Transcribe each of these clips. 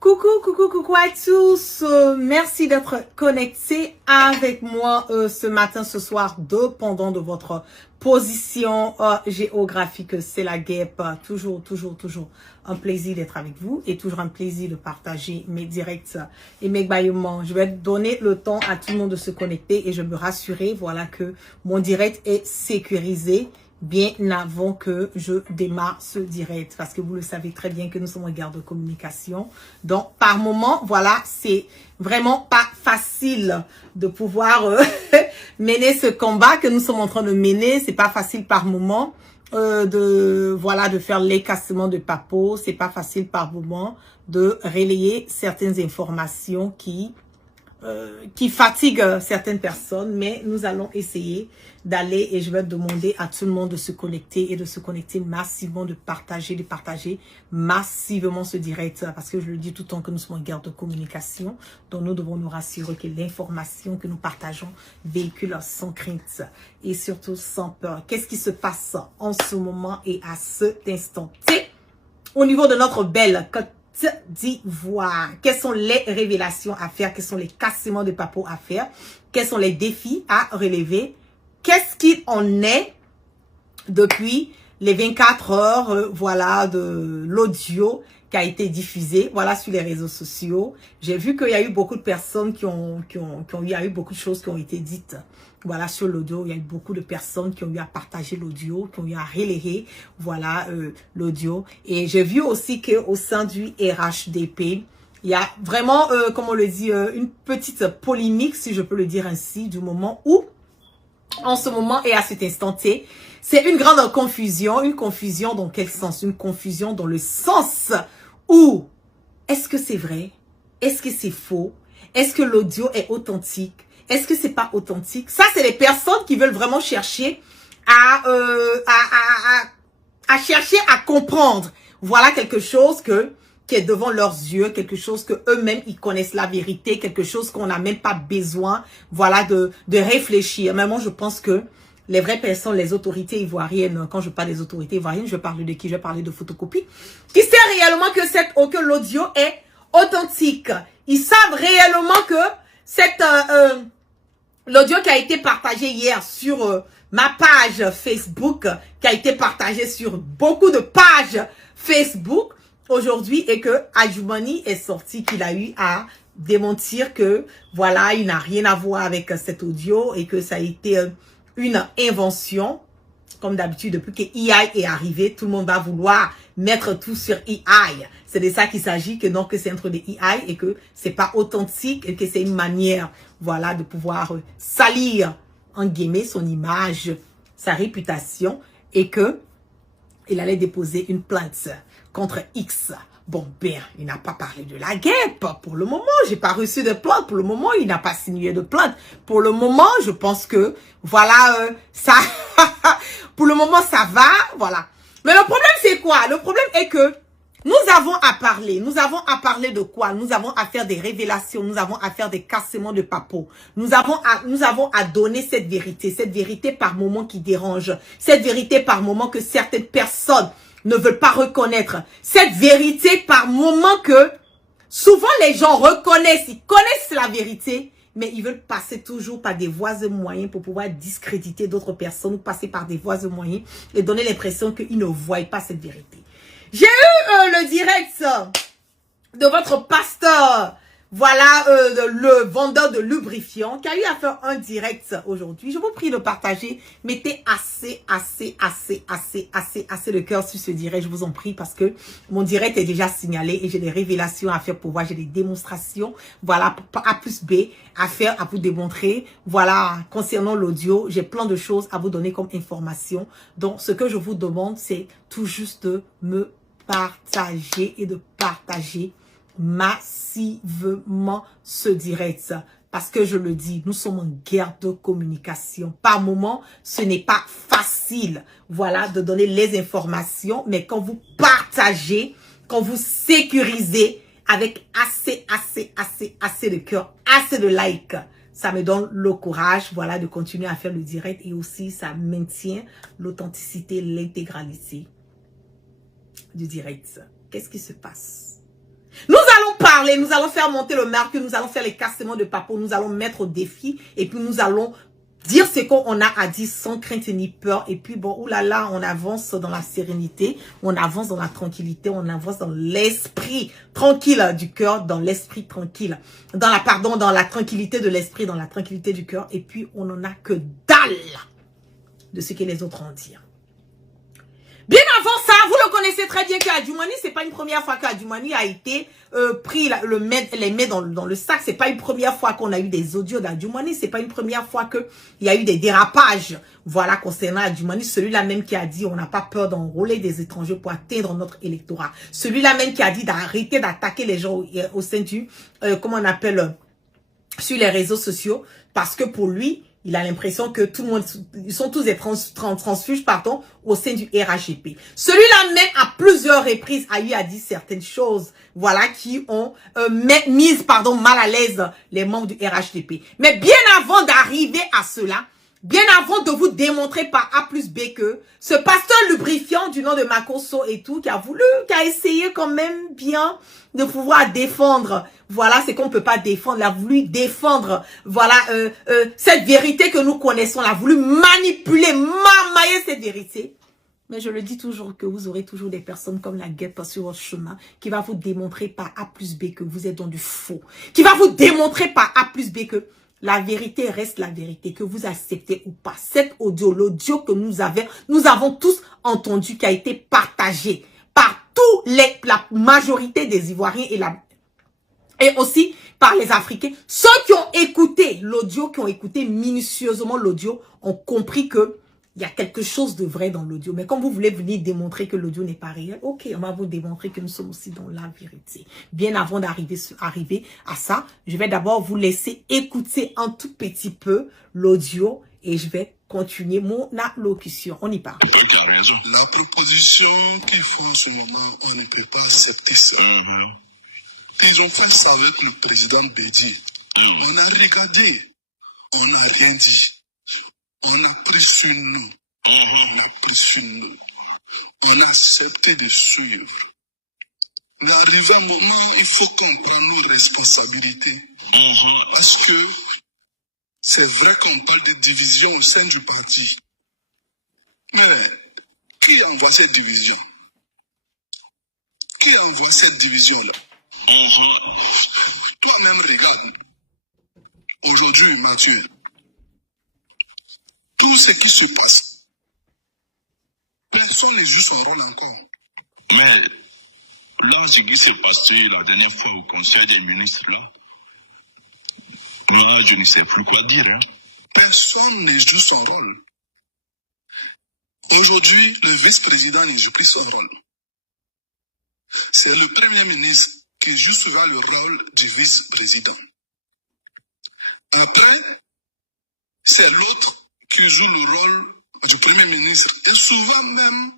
Coucou à tous. Merci d'être connectés avec moi ce matin, ce soir, dépendant de votre position géographique. C'est la guêpe. Toujours un plaisir d'être avec vous et toujours un plaisir de partager mes directs et mes bâillements. Je vais donner le temps à tout le monde de se connecter et je me rassurer, voilà, que mon direct est sécurisé bien avant que je démarre ce direct, parce que vous le savez très bien que nous sommes en guerre de communication. Donc, par moment, voilà, c'est vraiment pas facile de pouvoir mener ce combat que nous sommes en train de mener. C'est pas facile par moment de faire l'écassement de papeaux. C'est pas facile par moment de relayer certaines informations qui fatigue certaines personnes, mais nous allons essayer d'aller et je vais demander à tout le monde de se connecter et de se connecter massivement, de partager massivement ce direct, parce que je le dis tout le temps que nous sommes en guerre de communication, donc nous devons nous rassurer que l'information que nous partageons véhicule sans crainte et surtout sans peur. Qu'est-ce qui se passe en ce moment et à cet instant T au niveau de notre belle Côte d'Ivoire? Quelles sont les révélations à faire? Quels sont les cassements de papeaux à faire? Quels sont les défis à relever? Qu'est-ce qu'il en est depuis les 24 heures voilà, de l'audio qui a été diffusé voilà, sur les réseaux sociaux? J'ai vu qu'il y a eu beaucoup de personnes il y a eu beaucoup de choses qui ont été dites. Voilà, sur l'audio, il y a eu beaucoup de personnes qui ont eu à partager l'audio, qui ont eu à relayer, voilà, l'audio. Et j'ai vu aussi qu'au sein du RHDP, il y a vraiment, comme on le dit, une petite polémique, si je peux le dire ainsi, du moment où, en ce moment et à cet instant T, c'est une grande confusion. Une confusion dans quel sens? Une confusion dans le sens où, est-ce que c'est vrai? Est-ce que c'est faux? Est-ce que l'audio est authentique? Est-ce que c'est pas authentique? Ça, c'est les personnes qui veulent vraiment chercher à chercher à comprendre. Voilà quelque chose qui est devant leurs yeux, quelque chose que eux-mêmes ils connaissent la vérité, quelque chose qu'on n'a même pas besoin, voilà, de réfléchir. Mais moi, je pense que les vraies personnes, les autorités ivoiriennes, quand je parle des autorités ivoiriennes, je parle de qui? Je vais parler de photocopie, qui sait réellement que l'audio est authentique. Ils savent réellement que l'audio qui a été partagé hier sur ma page Facebook, qui a été partagé sur beaucoup de pages Facebook aujourd'hui, et que Adjumani est sorti, qu'il a eu à démentir que voilà, il n'a rien à voir avec cet audio et que ça a été une invention. Comme d'habitude, depuis que AI est arrivé, tout le monde va vouloir mettre tout sur AI. C'est de ça qu'il s'agit, que non, que c'est entre des AI et que c'est pas authentique et que c'est une manière, voilà, de pouvoir salir, en guillemets, son image, sa réputation, et que il allait déposer une plainte contre X. Bon, ben, il n'a pas parlé de la guêpe pour le moment. J'ai pas reçu de plainte pour le moment. Il n'a pas signé de plainte pour le moment. Je pense que, voilà, ça, pour le moment, ça va, voilà. Mais le problème, c'est quoi? Le problème est que nous avons à parler. Nous avons à parler de quoi? Nous avons à faire des révélations. Nous avons à faire des cassements de papeaux. Nous avons à donner cette vérité par moment qui dérange. Cette vérité par moment que certaines personnes ne veulent pas reconnaître. Cette vérité par moment que souvent les gens reconnaissent, ils connaissent la vérité, mais ils veulent passer toujours par des voies et moyens pour pouvoir discréditer d'autres personnes, ou passer par des voies et moyens et donner l'impression qu'ils ne voient pas cette vérité. J'ai eu le direct de votre pasteur, voilà, le vendeur de lubrifiant, qui a eu à faire un direct aujourd'hui. Je vous prie de partager. Mettez assez le cœur sur ce direct, je vous en prie, parce que mon direct est déjà signalé et j'ai des révélations à faire pour voir, j'ai des démonstrations, voilà, A plus B à faire, à vous démontrer, voilà, concernant l'audio, j'ai plein de choses à vous donner comme information. Donc, ce que je vous demande, c'est tout juste de me partager et de partager massivement ce direct, parce que je le dis, nous sommes en guerre de communication. Par moment, ce n'est pas facile, voilà, de donner les informations, mais quand vous partagez, quand vous sécurisez avec assez de cœur, assez de like, ça me donne le courage, voilà, de continuer à faire le direct, et aussi ça maintient l'authenticité, l'intégralité du direct. Qu'est-ce qui se passe? Nous allons parler parler, nous allons faire monter le mercure, nous allons faire les cassements de papo, nous allons mettre au défi et puis nous allons dire ce qu'on a à dire sans crainte ni peur. Et puis bon, oulala, on avance dans la sérénité, on avance dans la tranquillité, on avance dans l'esprit tranquille du cœur, dans l'esprit tranquille, dans la tranquillité de l'esprit, dans la tranquillité du cœur. Et puis on n'en a que dalle de ce que les autres ont dit. Bien avant ça, vous le connaissez très bien qu'Adjumani, c'est pas une première fois qu'Adjumani a été pris les mains dans le sac. C'est pas une première fois qu'on a eu des audios d'Adjumani. C'est pas une première fois qu'il y a eu des dérapages. Voilà, concernant Adjumani, celui-là même qui a dit on n'a pas peur d'enrôler des étrangers pour atteindre notre électorat. Celui-là même qui a dit d'arrêter d'attaquer les gens au sein du, comment on appelle, sur les réseaux sociaux. Parce que pour lui, il a l'impression que tout le monde, ils sont tous des transfuges, pardon, au sein du RHDP. Celui-là même, à plusieurs reprises, a eu à dire certaines choses, voilà, qui ont mis, pardon, mal à l'aise les membres du RHDP. Mais bien avant d'arriver à cela, bien avant de vous démontrer par A plus B que ce pasteur lubrifiant du nom de Makosso et tout, qui a essayé quand même bien de pouvoir défendre, voilà, c'est qu'on ne peut pas défendre, il a voulu défendre, voilà, cette vérité que nous connaissons, il a voulu manipuler, mamailler cette vérité. Mais je le dis toujours que vous aurez toujours des personnes comme la guêpe sur votre chemin qui va vous démontrer par A plus B que vous êtes dans du faux, qui va vous démontrer par A plus B que la vérité reste la vérité, que vous acceptez ou pas. Cet audio, l'audio que nous avons tous entendu, qui a été partagé par la majorité des Ivoiriens et aussi par les Africains. Ceux qui ont écouté l'audio, qui ont écouté minutieusement l'audio, ont compris que il y a quelque chose de vrai dans l'audio. Mais quand vous voulez venir démontrer que l'audio n'est pas réel, ok, on va vous démontrer que nous sommes aussi dans la vérité. Bien avant d'arriver à ça, je vais d'abord vous laisser écouter un tout petit peu l'audio et je vais continuer mon allocution. On y part. La proposition qu'ils font en ce moment, on ne peut pas accepter ça. Ils ont fait ça avec le président Bédi. On a regardé, on n'a rien dit. On a pris sur nous. On a pris sur nous. On a accepté de suivre. Mais arrivé un moment, il faut qu'on prenne nos responsabilités. Parce que c'est vrai qu'on parle de division au sein du parti. Mais qui envoie cette division? Qui envoie cette division-là? Toi-même, regarde. Aujourd'hui, Mathieu, tout ce qui se passe, personne ne joue son rôle encore. Mais là, ce qui s'est passé la dernière fois au Conseil des ministres, là, moi, je ne sais plus quoi dire. Hein. Personne ne joue son rôle. Aujourd'hui, le vice-président ne joue plus son rôle. C'est le premier ministre qui joue souvent le rôle du vice-président. Après, c'est l'autre qui joue le rôle du premier ministre. Et souvent même,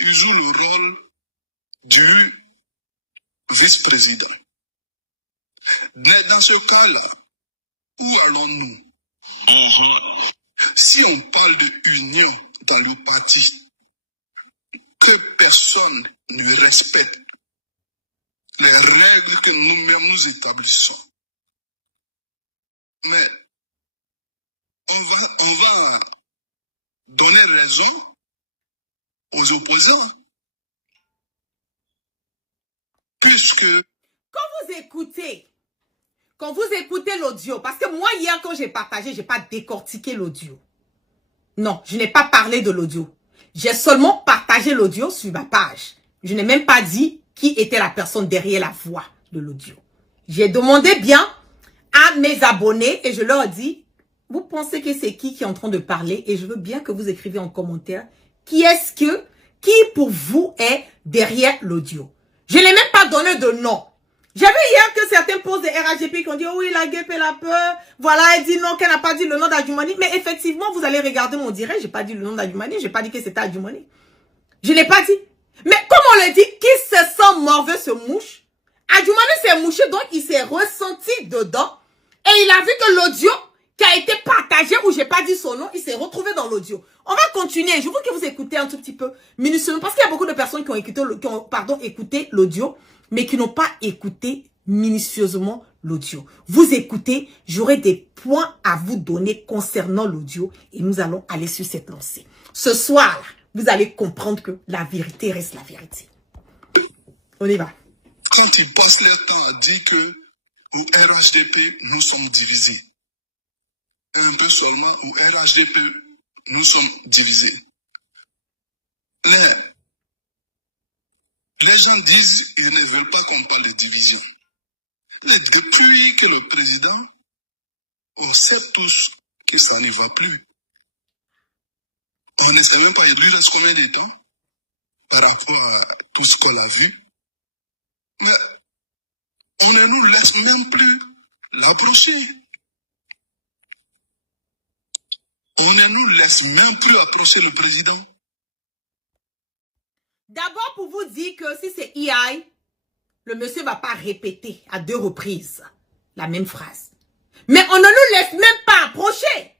il joue le rôle du vice-président. Mais dans ce cas-là, où allons-nous? Si on parle de union dans le parti, que personne ne respecte les règles que nous-mêmes nous établissons. Mais on va donner raison aux opposants. Puisque... Quand vous écoutez l'audio, parce que moi hier quand j'ai partagé, je n'ai pas décortiqué l'audio. Non, je n'ai pas parlé de l'audio. J'ai seulement partagé l'audio sur ma page. Je n'ai même pas dit qui était la personne derrière la voix de l'audio. J'ai demandé bien à mes abonnés et je leur ai dit, vous pensez que c'est qui est en train de parler? Et je veux bien que vous écrivez en commentaire qui pour vous est derrière l'audio. Je n'ai même pas donné de nom. J'avais hier que certains posent des RHDP qui ont dit, oh oui, la guêpe elle a peur. Voilà, elle dit non, qu'elle n'a pas dit le nom d'Adjumani. Mais effectivement, vous allez regarder mon direct, j'ai pas dit le nom d'Adjumani, j'ai pas dit que c'était Adjumani. Je l'ai pas dit. Mais comme on le dit, qui se sent mauvais se mouche. Adjumani s'est mouché, donc il s'est ressenti dedans. Et il a vu que l'audio qui a été partagé, où j'ai pas dit son nom, il s'est retrouvé dans l'audio. On va continuer. Je veux que vous écoutez un tout petit peu minutieusement, parce qu'il y a beaucoup de personnes qui ont écouté l'audio, mais qui n'ont pas écouté minutieusement l'audio. Vous écoutez, j'aurai des points à vous donner concernant l'audio et nous allons aller sur cette lancée. Ce soir, vous allez comprendre que la vérité reste la vérité. On y va. Quand ils passent leur temps à dire que au RHDP, nous sommes divisés. Un peu seulement, au RHDP, nous sommes divisés. Les gens disent qu'ils ne veulent pas qu'on parle de division. Mais depuis que le président, on sait tous que ça ne va plus. On ne sait même pas, il lui reste combien de temps par rapport à tout ce qu'on a vu. Mais on ne nous laisse même plus l'approcher. On ne nous laisse même plus approcher le président. D'abord, pour vous dire que si c'est EI, le monsieur ne va pas répéter à 2 reprises la même phrase. Mais on ne nous laisse même pas approcher.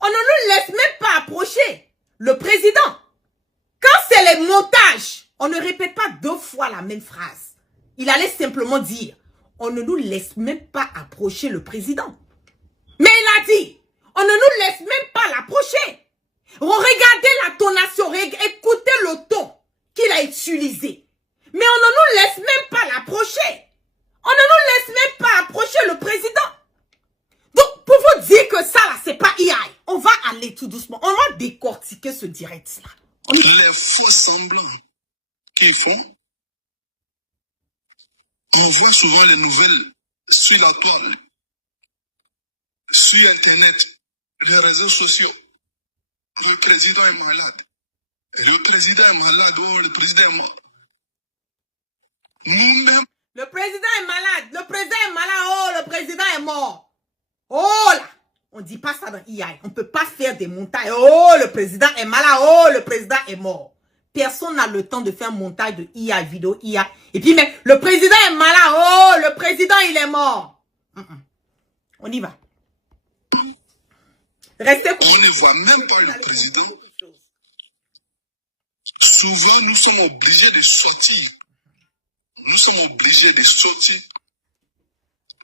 On ne nous laisse même pas approcher le président. Quand c'est les montages, on ne répète pas 2 fois la même phrase. Il allait simplement dire, on ne nous laisse même pas approcher le président. Mais il a dit, on ne nous laisse même pas l'approcher. Regardez l'intonation, écoutez le ton qu'il a utilisé. Mais on ne nous laisse même pas l'approcher. On ne nous laisse même pas approcher le président. Donc, pour vous dire que ça, là, c'est pas EI, on va aller tout doucement. On va décortiquer ce direct-là. Les faux semblants qu'ils font, on voit souvent les nouvelles sur la toile, sur Internet, les réseaux sociaux. Le président est malade. Le président est malade. Oh, le président est mort. Nous-mêmes, Le président est malade. Le président est malade. Oh, le président est mort. Oh là. On ne dit pas ça dans EI. On ne peut pas faire des montages. Oh, le président est malade. Oh, le président est mort. Personne n'a le temps de faire un montage de EI, vidéo EI. Et puis, mais le président est malade. Oh, le président, il est mort. On y va. Restez on ne voit même pas le président. Souvent, nous sommes obligés de sortir. Nous sommes obligés de sortir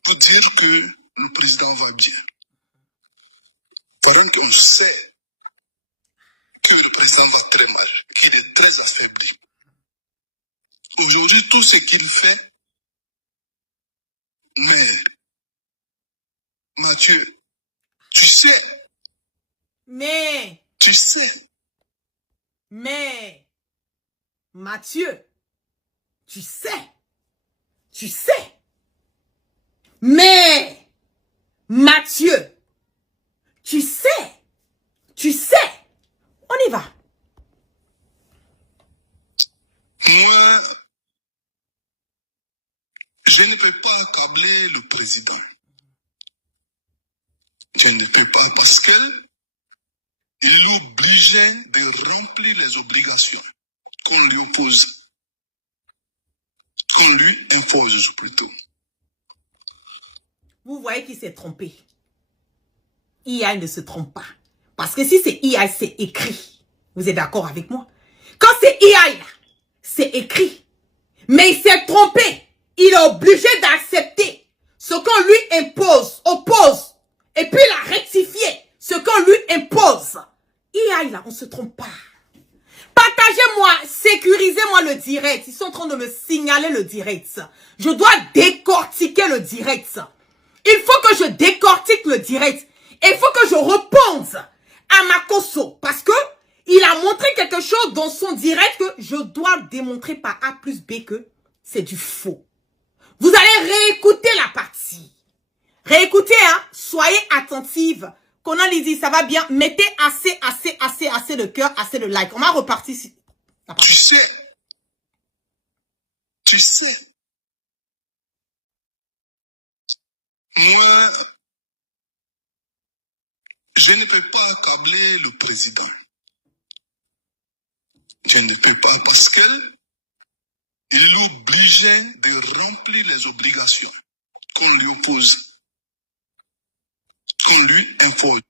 pour dire que le président va bien. Pendant qu'on sait que le président va très mal, qu'il est très affaibli. Aujourd'hui, tout ce qu'il fait, mais Mathieu, tu sais, mais, Mathieu, tu sais, mais, Mathieu, tu sais, on y va. moi, je ne peux pas accabler le président. Je ne peux pas parce que il est obligé de remplir les obligations qu'on lui oppose, qu'on lui impose plutôt. Vous voyez qu'il s'est trompé. EI ne se trompe pas. Parce que si c'est EI, c'est écrit. Vous êtes d'accord avec moi? Quand c'est EI, c'est écrit. Mais il s'est trompé. Il est obligé d'accepter ce qu'on lui oppose. Et puis il a rectifié ce qu'on lui impose. EI là, on ne se trompe pas. Partagez-moi, sécurisez-moi le direct. Ils sont en train de me signaler le direct. Je dois décortiquer le direct. Il faut que je décortique le direct. Et il faut que je réponde à Makosso. Parce que il a montré quelque chose dans son direct que je dois démontrer par A plus B que c'est du faux. Vous allez réécouter la partie. Réécoutez, hein. Soyez attentive. Conan Lydie, ça va bien. Mettez assez de cœur, assez de like. On va repartir ici. Tu sais. Moi, je ne peux pas accabler le président. Je ne peux pas parce que il est obligé de remplir les obligations qu'on lui oppose, qu'on lui impose.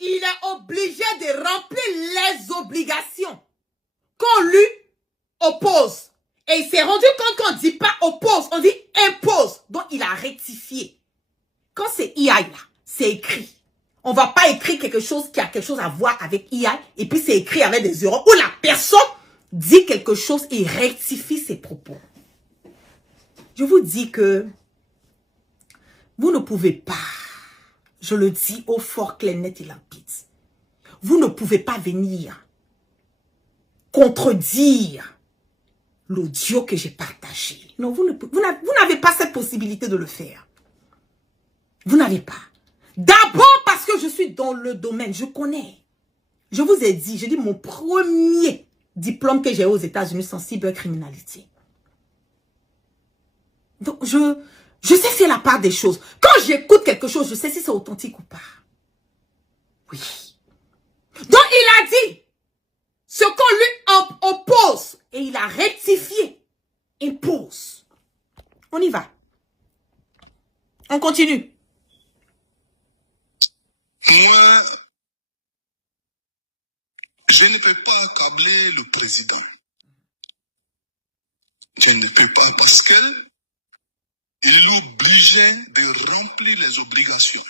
Il est obligé de remplir les obligations qu'on lui oppose. Et il s'est rendu compte qu'on ne dit pas oppose, on dit impose. Donc, il a rectifié. Quand c'est EI là, c'est écrit. On ne va pas écrire quelque chose qui a quelque chose à voir avec EI et puis c'est écrit avec des zéros où la personne dit quelque chose et rectifie ses propos. Je vous dis que vous ne pouvez pas, je le dis au fort, clair, net et limpide, vous ne pouvez pas venir contredire l'audio que j'ai partagé. Non, vous n'avez pas cette possibilité de le faire. Vous n'avez pas. D'abord parce que je suis dans le domaine, je connais. Je vous ai dit, j'ai dit mon premier diplôme que j'ai aux États-Unis sans cybercriminalité. Donc, je sais faire la part des choses. Quand j'écoute quelque chose, je sais si c'est authentique ou pas. Oui. Donc, il a dit ce qu'on lui oppose et il a rectifié. Impose. On y va. On continue. Moi, je ne peux pas accabler le président. Je ne peux pas parce qu'il est obligé de remplir les obligations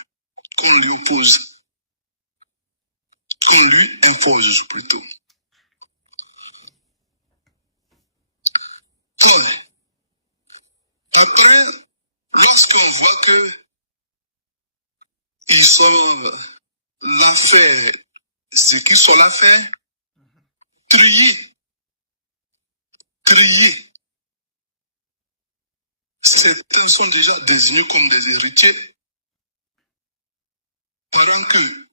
qu'on lui oppose, qu'on lui impose plutôt. Après, lorsqu'on voit que ils sont l'affaire, ce qui sont l'affaire, trier. Certains sont déjà désignés comme des héritiers, pendant que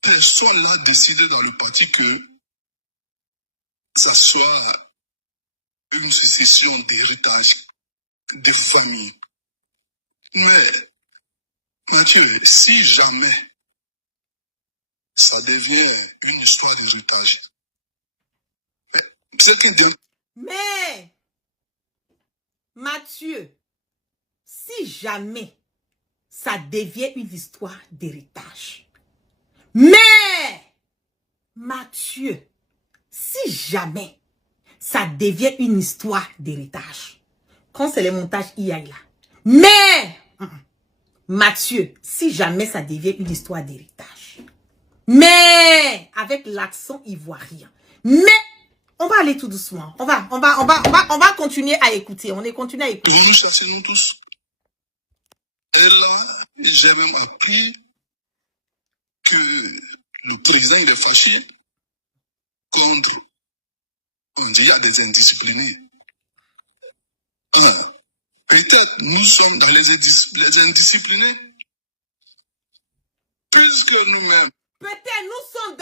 personne n'a décidé dans le parti que ça soit une succession d'héritage, de famille. Mais, Mathieu, si jamais ça devient une histoire d'héritage, c'est que... Mais, Mathieu, si jamais ça devient une histoire d'héritage, mais, Mathieu, si jamais ça devient une histoire d'héritage, quand c'est les montages IA là, mais, Mathieu, si jamais ça devient une histoire d'héritage, mais, avec l'accent ivoirien, mais, on va aller tout doucement. On va continuer à écouter. On est continué à écouter. Nous chassons tous. Et là, j'ai même appris que le président il est fâché contre, on dit, il y a des indisciplinés. Peut-être nous sommes dans les indisciplinés, puisque nous-mêmes. Peut-être nous sommes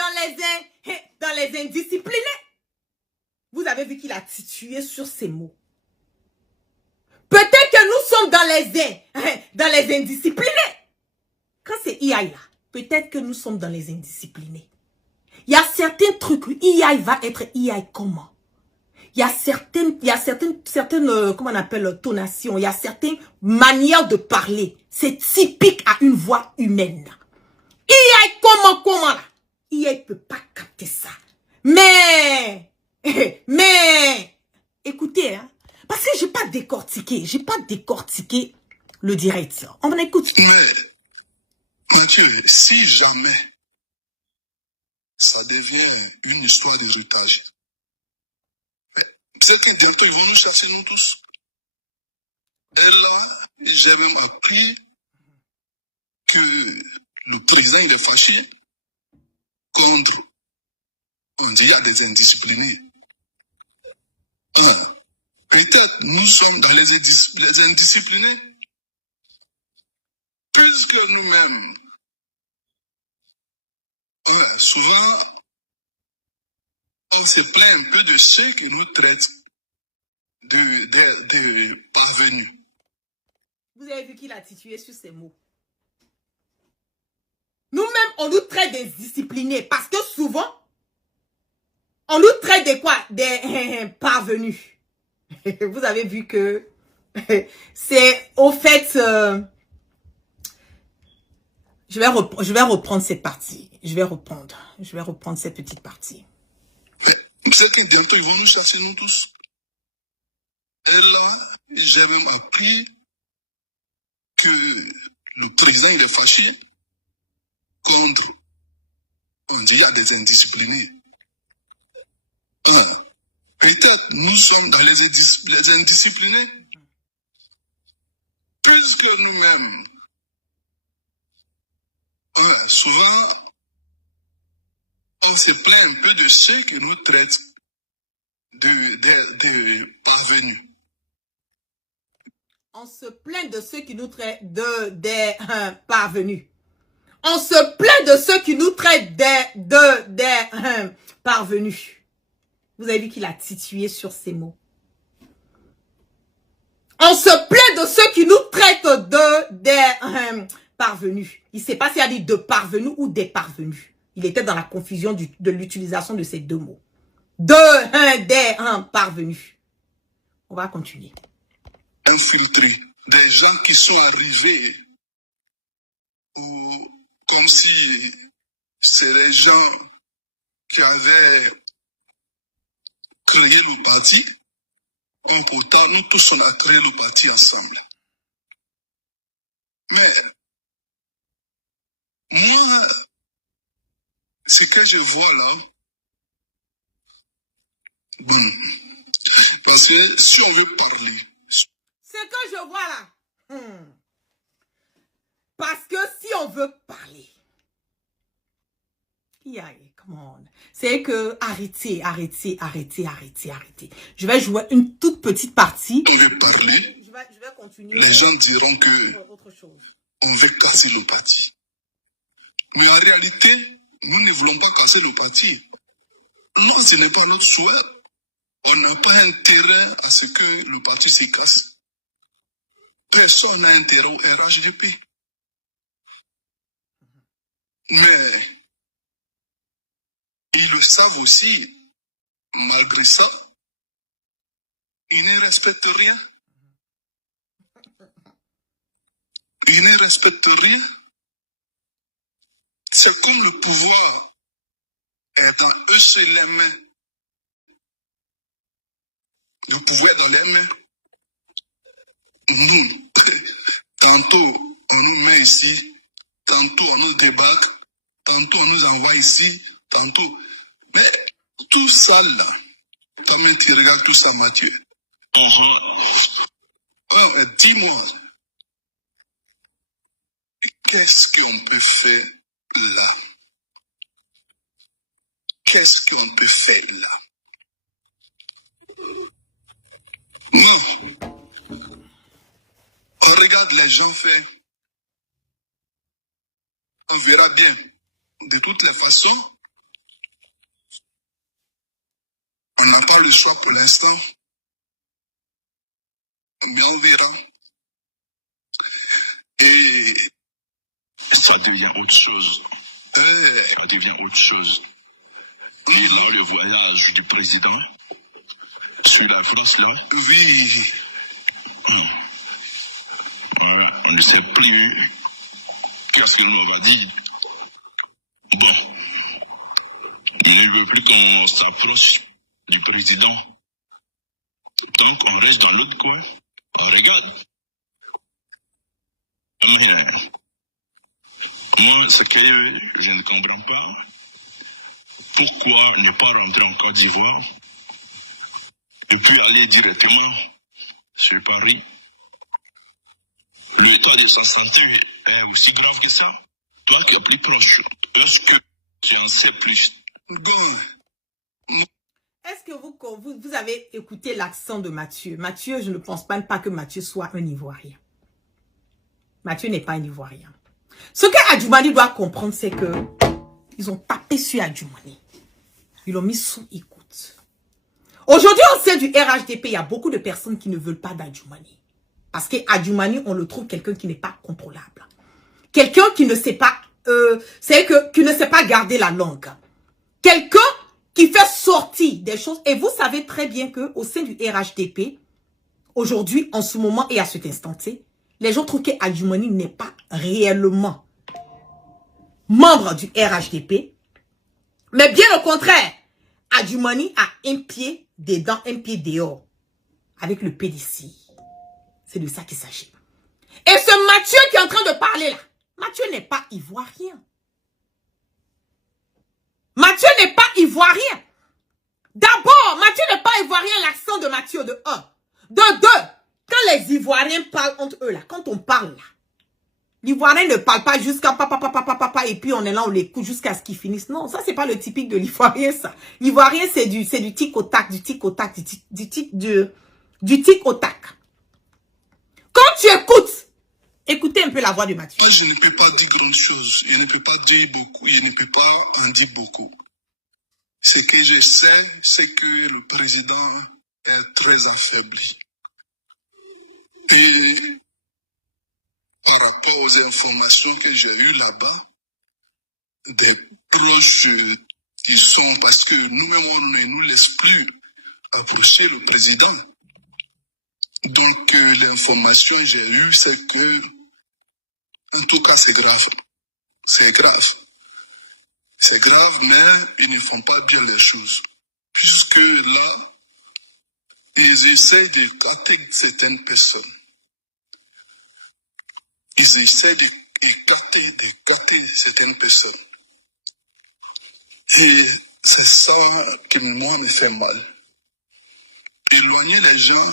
dans les indisciplinés. Vous avez vu qu'il a titubé sur ces mots. Peut-être que nous sommes dans les indisciplinés. Quand c'est IA là, peut-être que nous sommes dans les indisciplinés. Il y a certains trucs, IA va être IA comment? Il y a certaines, comment on appelle, tonations. Il y a certaines manières de parler. C'est typique à une voix humaine. IA comment là? IA ne peut pas capter ça. Mais, écoutez, hein, parce que j'ai pas décortiqué le direct. On écoute. Mais, Mathieu, si jamais ça devient une histoire d'héritage, c'est qu'un bientôt ils vont nous chasser nous tous. Et là, j'ai même appris que le président il est fâché contre, on dit, il y a des indisciplinés. Peut-être nous sommes dans les indisciplinés, puisque nous-mêmes, souvent, on se plaint un peu de ceux qui nous traitent de parvenus. Vous avez vu qu'il a titubé sur ces mots. Nous-mêmes, on nous traite des disciplinés parce que souvent, on nous traite de quoi? Des parvenus. Vous avez vu que c'est au fait... je vais reprendre cette partie. Je vais reprendre cette petite partie. C'est que bientôt ils vont nous chasser, nous tous. Et là, j'ai même appris que le président il est fâché contre, on dit, il y a des indisciplinés. Peut-être nous sommes dans les indisciplinés, puisque nous-mêmes, souvent, on se plaint un peu de ceux qui nous traitent de parvenus. On se plaint de ceux qui nous traitent des parvenus. On se plaint de ceux qui nous traitent des parvenus. Vous avez vu qu'il a titillé sur ces mots. On se plaint de ceux qui nous traitent des parvenus. Il ne sait pas s'il a dit de parvenus ou des parvenus. Il était dans la confusion de l'utilisation de ces deux mots. Des parvenus. On va continuer. Infiltrés, des gens qui sont arrivés ou comme si c'est les gens qui avaient créé le parti. Pourtant, nous tous on a créé le parti ensemble. Mais moi, ce que je vois là, bon, parce que si on veut parler. Ce que je vois là, parce que si on veut parler, come on, c'est que arrêtez. Je vais jouer une toute petite partie. On veut parler. Je vais continuer. Les gens diront que autre chose. On veut casser le parti. Mais en réalité, nous ne voulons pas casser le parti. Non, ce n'est pas notre souhait. On n'a pas intérêt à ce que le parti se casse. Personne n'a intérêt au RHDP. Mais ils le savent aussi, malgré ça, ils ne respectent rien. Ils ne respectent rien. C'est comme le pouvoir est dans eux seul les mains. Le pouvoir est dans les mains. Nous, tantôt on nous met ici, tantôt on nous débarque, tantôt on nous envoie ici, tantôt. Mais tout ça là, toi-même tu regardes tout ça, Mathieu. Dis-moi, qu'est-ce qu'on peut faire là? Qu'est-ce qu'on peut faire là? Non. On regarde les gens faire. On verra bien. De toutes les façons, on n'a pas le choix pour l'instant. Mais on verra. Et ça devient autre chose. Ça devient autre chose. Et là, le voyage du président sur la France, là. Oui. Voilà, on ne sait plus qu'est-ce que nous on va dire. Bon, il ne veut plus qu'on s'approche du président. Donc, on reste dans notre coin. On regarde. Moi, ce que je ne comprends pas, pourquoi ne pas rentrer en Côte d'Ivoire et puis aller directement sur Paris? L'état de sa santé est aussi grave que ça. Toi qui es plus proche, est-ce que tu en sais plus? Est-ce que vous avez écouté l'accent de Mathieu? Mathieu, je ne pense pas que Mathieu soit un Ivoirien. Mathieu n'est pas un Ivoirien. Ce que Adjoumani doit comprendre, c'est que ils ont tapé sur Adjoumani. Ils l'ont mis sous écoute. Aujourd'hui, au sein du RHDP, il y a beaucoup de personnes qui ne veulent pas d'Adjoumani. Parce qu'Adjoumani, on le trouve quelqu'un qui n'est pas contrôlable. Quelqu'un qui ne sait pas, qui ne sait pas garder la langue. Quelqu'un qui fait sortir des choses. Et vous savez très bien que au sein du RHDP, aujourd'hui, en ce moment et à cet instant, les gens trouvent qu'Adjoumani n'est pas réellement membre du RHDP. Mais bien au contraire, Adjumani a un pied dedans, un pied dehors. Avec le PDC. C'est de ça qu'il s'agit. Et ce Mathieu qui est en train de parler là, Mathieu n'est pas ivoirien. Mathieu n'est pas ivoirien. D'abord, Mathieu n'est pas ivoirien, l'accent de Mathieu, de 1. De 2, quand les Ivoiriens parlent entre eux là, quand on parle là, l'Ivoirien ne parle pas jusqu'à papa, et puis on est là, on l'écoute jusqu'à ce qu'ils finissent. Non, ça c'est pas le typique de l'Ivoirien, ça. L'Ivoirien c'est du tic au tac, du tic au tac, du tic au tac. Quand tu écoutes, écoutez un peu la voix de Mathieu. Moi, je ne peux pas dire grand chose. Je ne peux pas dire beaucoup. Je ne peux pas en dire beaucoup. Ce que je sais, c'est que le président est très affaibli. Et par rapport aux informations que j'ai eues là-bas, des proches qui sont, parce que nous-mêmes, on ne nous laisse plus approcher le président. Donc, l'information que j'ai eue, c'est que, en tout cas, c'est grave. C'est grave. C'est grave, mais ils ne font pas bien les choses. Puisque là, ils essayent de gâter certaines personnes. Ils essaient de gâter certaines personnes. Et c'est ça qui moi me fait mal. Éloigner les gens.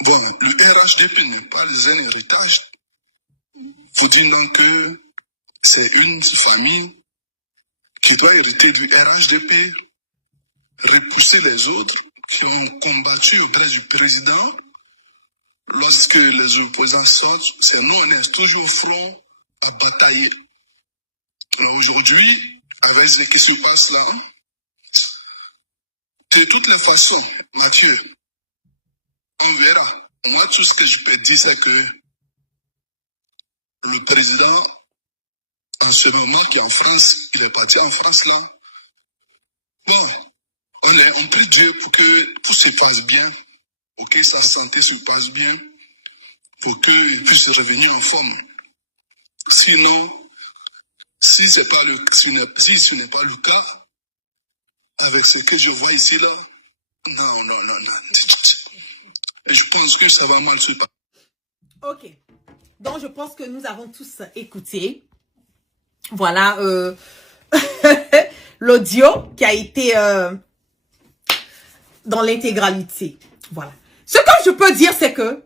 Bon, le RHDP n'est pas un héritage. Vous dites donc que c'est une famille qui doit hériter du RHDP, repousser les autres qui ont combattu auprès du président. Lorsque les opposants sortent, c'est nous, on est toujours au front à batailler. Alors aujourd'hui, avec ce qui se passe là, de toutes les façons, Mathieu, on verra. Moi, tout ce que je peux dire, c'est que le président, en ce moment, qui est en France, il est parti en France là. Bon, on prie Dieu pour que tout se passe bien, pour que sa santé se passe bien, pour qu'il puisse revenir en forme. Sinon, si ce n'est pas le cas, avec ce que je vois ici là, non. Je pense que ça va mal se passer. Ok. Donc, je pense que nous avons tous écouté. Voilà l'audio qui a été dans l'intégralité. Voilà. Ce que je peux dire, c'est que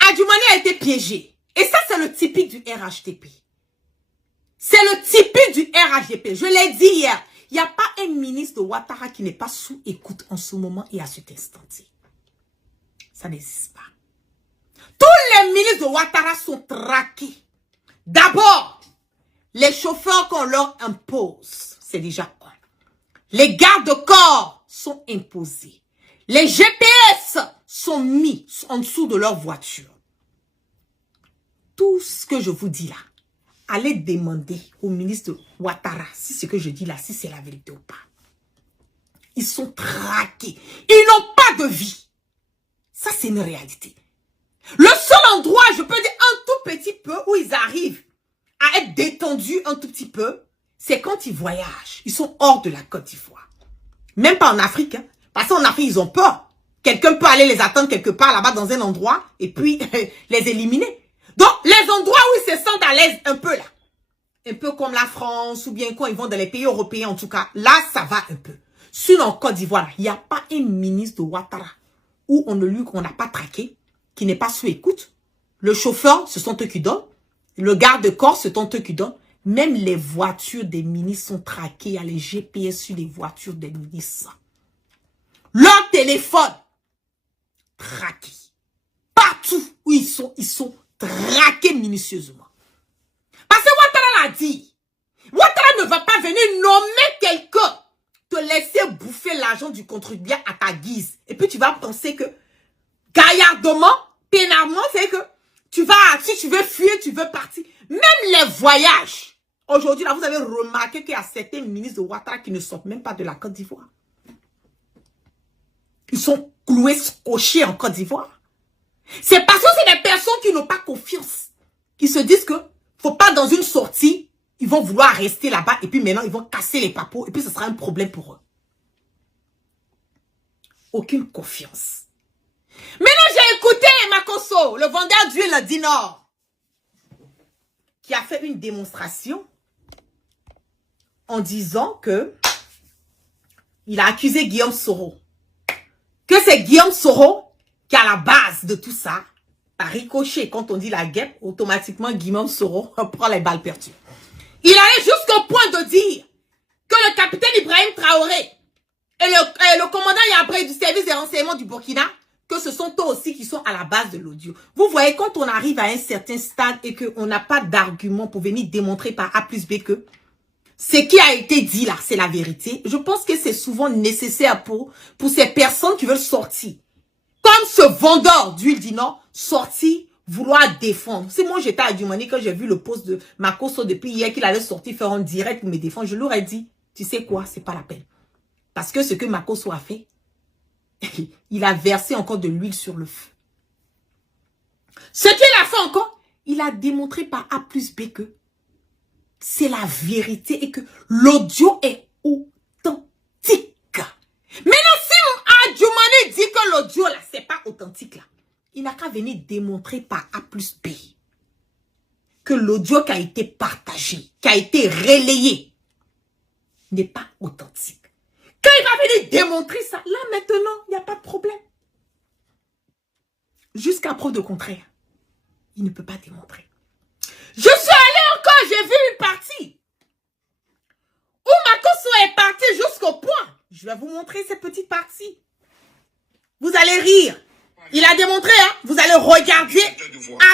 Adjumani a été piégé. Et ça, c'est le typique du RHDP. C'est le typique du RHDP. Je l'ai dit hier. Il n'y a pas un ministre de Ouattara qui n'est pas sous écoute en ce moment et à cet instant-ci. Ça n'existe pas. Tous les ministres de Ouattara sont traqués. D'abord, les chauffeurs qu'on leur impose, c'est déjà un. Les gardes-corps sont imposés. Les GPS sont mis en dessous de leur voiture. Tout ce que je vous dis là, allez demander au ministre de Ouattara si ce que je dis là, si c'est la vérité ou pas. Ils sont traqués. Ils n'ont pas de vie. Ça, c'est une réalité. Le seul endroit, je peux dire un tout petit peu, où ils arrivent à être détendus un tout petit peu, c'est quand ils voyagent. Ils sont hors de la Côte d'Ivoire. Même pas en Afrique. Hein. Parce qu'en Afrique, ils ont peur. Quelqu'un peut aller les attendre quelque part là-bas dans un endroit et puis les éliminer. Donc, les endroits où ils se sentent à l'aise un peu là, un peu comme la France ou bien quand ils vont dans les pays européens en tout cas, là, ça va un peu. Sinon, en Côte d'Ivoire, il n'y a pas un ministre de Ouattara où on n'a pas traqué, qui n'est pas sous écoute. Le chauffeur, ce sont eux qui donnent. Le garde-corps, ce sont eux qui donnent. Même les voitures des ministres sont traquées. Il y a les GPS sur les voitures des ministres. Leur téléphone, traqué. Partout où ils sont traqués minutieusement. Parce que Ouattara l'a dit. Ouattara ne va pas venir nommer quelqu'un, te laisser bouffer l'argent du contribuable à ta guise. Et puis tu vas penser que, gaillardement, pénalement, c'est que si tu veux fuir, tu veux partir. Même les voyages. Aujourd'hui, là, vous avez remarqué qu'il y a certains ministres de Ouattara qui ne sortent même pas de la Côte d'Ivoire. Ils sont cloués, scotchés en Côte d'Ivoire. C'est parce que c'est des personnes qui n'ont pas confiance. Qui se disent que faut pas dans une sortie, ils vont vouloir rester là-bas et puis maintenant ils vont casser les papeaux et puis ce sera un problème pour eux. aucune confiance. Maintenant, j'ai écouté Makosso, le vendeur d'huile du Nord, qui a fait une démonstration en disant que il a accusé Guillaume Soro. Que c'est Guillaume Soro qui est à la base de tout ça. Par ricochet, quand on dit la guêpe, automatiquement Guillaume Soro prend les balles perdues. Il allait jusqu'au point de dire que le capitaine Ibrahim Traoré et le commandant Yabré du service des renseignements du Burkina, que ce sont eux aussi qui sont à la base de l'audio. Vous voyez, quand on arrive à un certain stade et qu'on n'a pas d'argument pour venir démontrer par A plus B que ce qui a été dit là, c'est la vérité, je pense que c'est souvent nécessaire pour ces personnes qui veulent sortir. Comme ce vendeur d'huile du Nord, sortir, vouloir défendre. Si moi j'étais à Adjumani, quand j'ai vu le post de Makosso depuis hier qu'il allait sortir faire un direct pour me défendre, je leur ai dit, tu sais quoi, c'est pas la peine. Parce que ce que Makosso a fait, il a versé encore de l'huile sur le feu. Ce qu'il a fait encore, il a démontré par A plus B que c'est la vérité et que l'audio est authentique. Maintenant, si Adjumani dit que l'audio là, c'est pas authentique là, il n'a qu'à venir démontrer par A plus B que l'audio qui a été partagé, qui a été relayé, n'est pas authentique. Quand il va venir démontrer ça, là maintenant, il n'y a pas de problème. Jusqu'à preuve de contraire, il ne peut pas démontrer. Je suis allé encore, j'ai vu une partie où Makosso est parti jusqu'au point. Je vais vous montrer cette petite partie. Vous allez rire. Il a démontré, hein. Vous allez regarder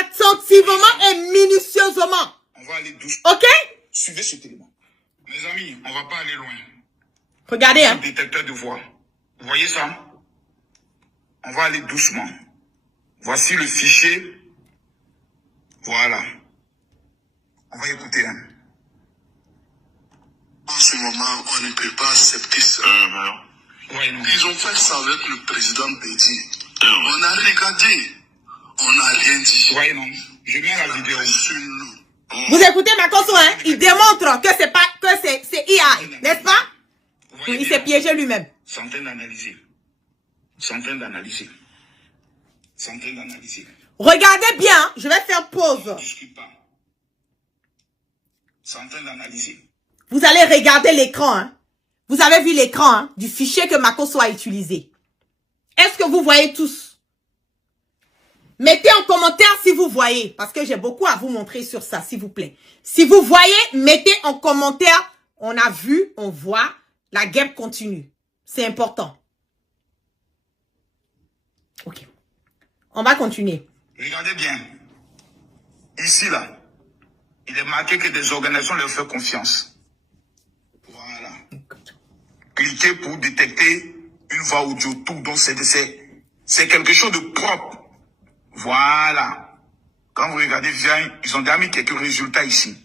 attentivement et minutieusement. On va aller doucement. Ok? Suivez cet élément. Mes amis, on va pas aller loin. Regardez, hein. Détecteur de voix. Vous voyez ça? On va aller doucement. Voici le fichier. Voilà. On va écouter, hein. En ce moment, on ne peut pas accepter ça. Ouais, non. Ils ont fait ça avec le président Bédi. On a regardé. On n'a rien dit. Ouais, non. Je mets la vidéo. Vous écoutez Makosso, hein? Il démontre que c'est pas, que c'est IA, n'est-ce pas? Il s'est piégé lui-même. Centaines d'analyser. Centaines d'analyser. Centaines d'analyser. Regardez bien, hein. Je vais faire pause. Ne discute pas. Centaines d'analyser. Vous allez regarder l'écran, hein. Vous avez vu l'écran, hein, du fichier que Makosso a utilisé. Est-ce que vous voyez tous? Mettez en commentaire si vous voyez, parce que j'ai beaucoup à vous montrer sur ça, s'il vous plaît. Si vous voyez, mettez en commentaire, on a vu, on voit, la guerre continue. C'est important. Ok. On va continuer. Regardez bien. Ici, là, il est marqué que des organisations leur font confiance. Voilà. Cliquez pour détecter une voix audio, tout. Donc, c'est quelque chose de propre. Voilà. Quand vous regardez bien, ils ont déjà mis quelques résultats ici.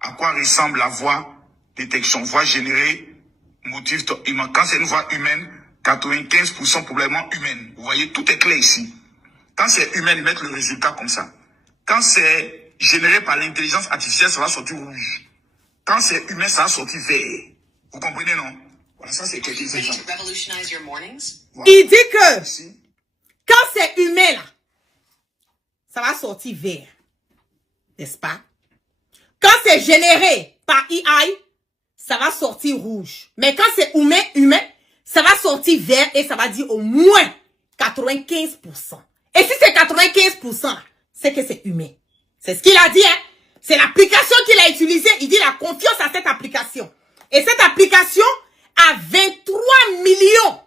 À quoi ressemble la voix détection? Voix générée, motif humain. Quand c'est une voix humaine, 95% probablement humaine. Vous voyez, tout est clair ici. Quand c'est humain, ils mettent le résultat comme ça. Quand c'est généré par l'intelligence artificielle, ça va sortir rouge. Quand c'est humain, ça va sortir vert. Vous comprenez, non? Voilà, ça c'est quelque chose. Il dit que Ici. quand c'est humain, là, ça va sortir vert. N'est-ce pas? Quand c'est généré par AI, ça va sortir rouge. Mais quand c'est humain, ça va sortir vert et ça va dire au moins 95%. Et si c'est 95%, c'est que c'est humain. C'est ce qu'il a dit, hein. C'est l'application qu'il a utilisée. Il dit la confiance à cette application. Et cette application a 23 millions.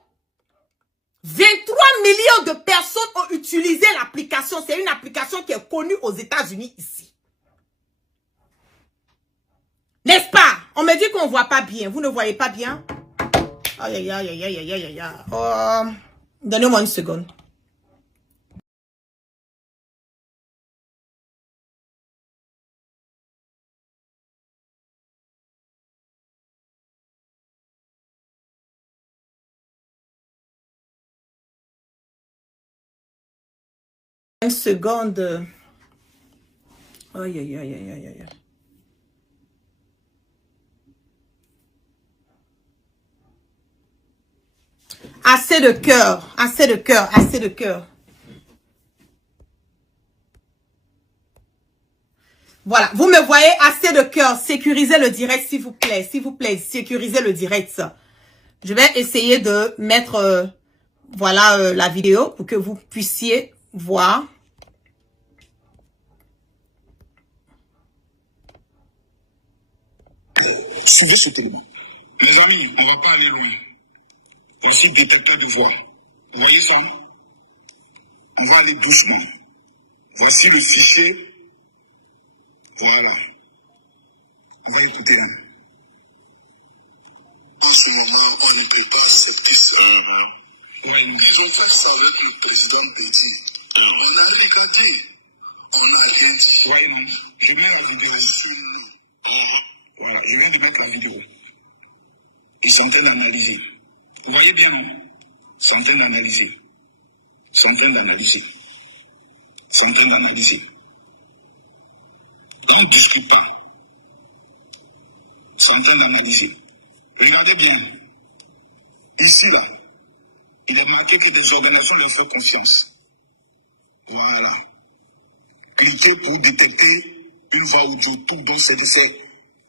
23 millions de personnes ont utilisé l'application. C'est une application qui est connue aux États-Unis ici. N'est-ce pas? On me dit qu'on ne voit pas bien. Vous ne voyez pas bien? Aïe, aïe, aïe, aïe, aïe, aïe, aïe. Donnez-moi une seconde. Une seconde. Aïe, aïe, aïe, aïe, aïe, aïe. Assez de cœur, assez de cœur, assez de cœur. Voilà, vous me voyez, assez de cœur. Sécurisez le direct, s'il vous plaît, sécurisez le direct. Je vais essayer de mettre, voilà, la vidéo pour que vous puissiez voir. Suivez cet élément. Les amis, on ne va pas aller loin. Voici le détecteur de voix. Vous voyez ça? On va aller doucement. Voici le fichier. Voilà. On va écouter. Hein. En ce moment, on ne peut pas accepter ça. Ils ont fait ça avec le président Bédi. On a regardé. On n'a rien dit. Voyez, je mets la vidéo. Voilà, je viens de mettre la vidéo. Ils sont en train d'analyser. Vous voyez bien, non? Ils sont en train d'analyser. Ils sont en train d'analyser. Ils sont en train d'analyser. On ne discute pas. Ils sont en train d'analyser. Regardez bien. Ici, là, il est marqué que des organisations leur font confiance. Voilà. Cliquez pour détecter une voix audio, tout dans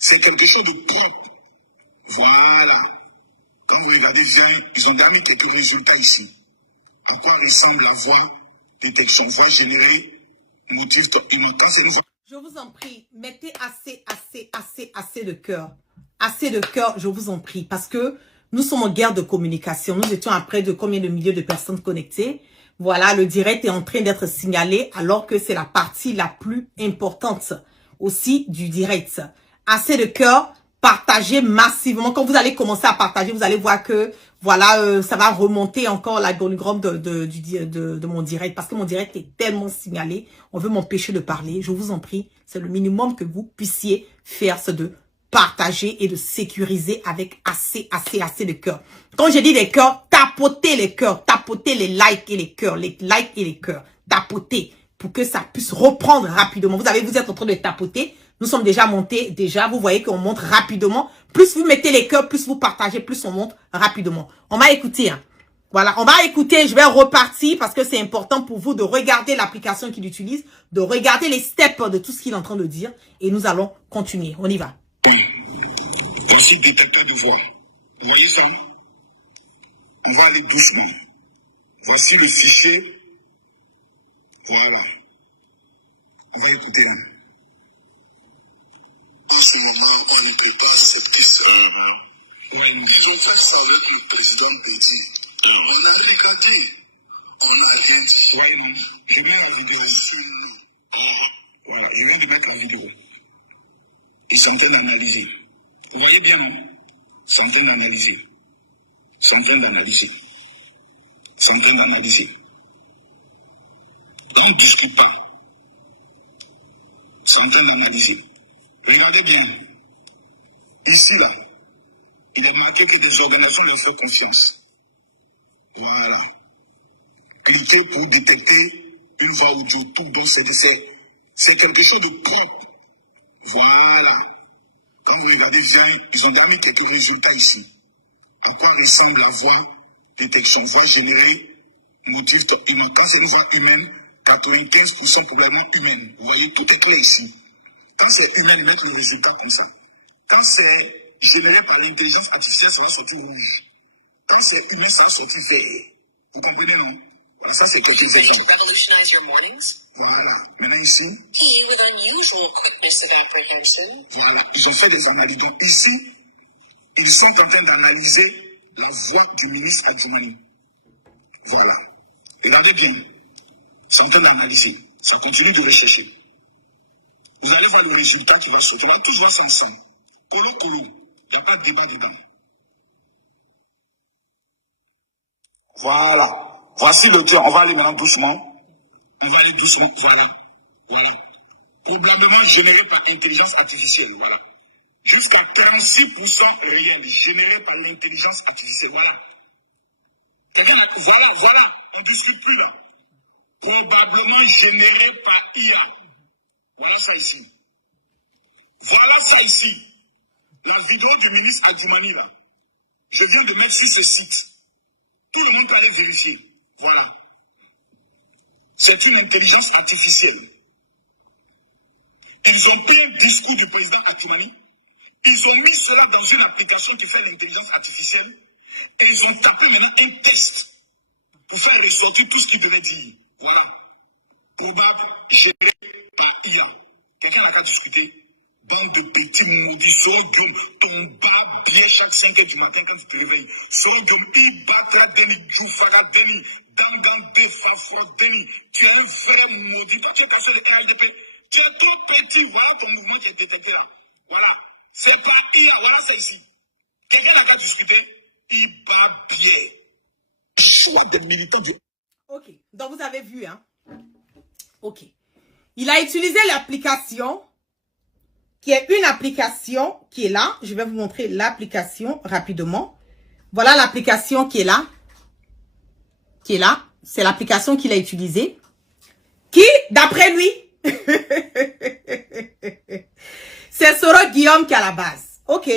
c'est quelque chose de propre. Voilà. Quand vous regardez bien, ils ont déjà mis quelques résultats ici. À quoi ressemble la voix, détection, voix générée, motif, quand c'est une voix. Je vous en prie, mettez assez de cœur. Assez de cœur, je vous en prie. Parce que nous sommes en guerre de communication. Nous étions à près de combien de milliers de personnes connectées. Voilà, le direct est en train d'être signalé alors que c'est la partie la plus importante aussi du direct. Assez de cœur, partagez massivement. Quand vous allez commencer à partager, vous allez voir que voilà, ça va remonter encore l'algorithme de mon direct. Parce que mon direct est tellement signalé. On veut m'empêcher de parler. Je vous en prie, c'est le minimum que vous puissiez faire, c'est de partager et de sécuriser avec assez de cœur. Quand je dis des cœurs, tapotez les cœurs, tapotez les likes et les cœurs, tapotez pour que ça puisse reprendre rapidement. Vous êtes en train de tapoter. Nous sommes déjà montés, vous voyez qu'on monte rapidement. Plus vous mettez les cœurs, plus vous partagez, plus on monte rapidement. On va écouter, hein. Voilà, on va écouter, je vais repartir parce que c'est important pour vous de regarder l'application qu'il utilise, de regarder les steps de tout ce qu'il est en train de dire et nous allons continuer. On y va. Voici le détecteur de voix. Vous voyez ça? On va aller doucement. Voici le fichier. Voilà. On va écouter. Hein. En ce moment, on ne peut pas accepter ça. Ils ont fait ça avec le président Bédi. On a regardé. On n'a rien dit. Voyez, je mets la vidéo. Voilà, je viens de mettre la vidéo. Ils sont en train d'analyser. Vous voyez bien, non? Ils sont en train d'analyser. Ils sont en train d'analyser. Ils sont en train d'analyser. On ne discute pas. Ils sont en train d'analyser. Regardez bien. Ici, là, il est marqué que des organisations leur font confiance. Voilà. Cliquez pour détecter une voix audio, tout dans c'est quelque chose de propre. Voilà. Quand vous regardez bien, ils ont déjà mis quelques résultats ici. À quoi ressemble la voix, détection, voix générée, motif humain. Quand c'est une voix humaine, 95% probablement humaine. Vous voyez, tout est clair ici. Quand c'est humain, ils mettent le résultat comme ça. Quand c'est généré par l'intelligence artificielle, ça va sortir rouge. Quand c'est humain, ça va sortir vert. Vous comprenez, non? Voilà, ça c'est quelques exemples. Voilà. Maintenant ici. Voilà. Ils ont fait des analyses. Donc ici, ils sont en train d'analyser la voix du ministre Adjoumani. Voilà. Regardez bien. Ils sont en train d'analyser. Ça continue de rechercher. Vous allez voir le résultat qui va sortir. On va tous voir ça ensemble. Colo. Il n'y a pas de débat dedans. Voilà. Voici l'auteur. On va aller maintenant doucement. On va aller doucement. Voilà. Probablement généré par intelligence artificielle. Voilà. Jusqu'à 36% réel généré par l'intelligence artificielle. Voilà. Voilà. On ne discute plus là. Probablement généré par IA. Voilà ça ici. La vidéo du ministre Adjoumani là. Je viens de mettre sur ce site. Tout le monde peut aller vérifier. Voilà. C'est une intelligence artificielle. Ils ont pris un discours du président Atimani. Ils ont mis cela dans une application qui fait l'intelligence artificielle. Et ils ont tapé maintenant un test pour faire ressortir tout ce qu'il devait dire. Voilà. Probable, géré par IA. Quelqu'un n'a qu'à discuter. Bande de petits maudits, Sorghum, ton bas bien chaque 5 heures du matin quand tu te réveilles. Sorghum, Ibatra Deni, Djoufara Deni, Dangang Defafro Deni. Tu es un vrai maudit. Toi, tu es personne de RLDP. Tu es trop petit. Voilà ton mouvement qui est détecté là. Voilà. C'est pas IA. Voilà, c'est ici. Quelqu'un n'a qu'à discuter. Iba bien. Choix des militants du. Ok. Donc, vous avez vu, hein? Ok. Il a utilisé l'application qui est une application qui est là. Je vais vous montrer l'application rapidement. Voilà l'application qui est là. Qui est là. C'est l'application qu'il a utilisée. Qui, d'après lui, c'est Soro Guillaume qui est à la base. Ok.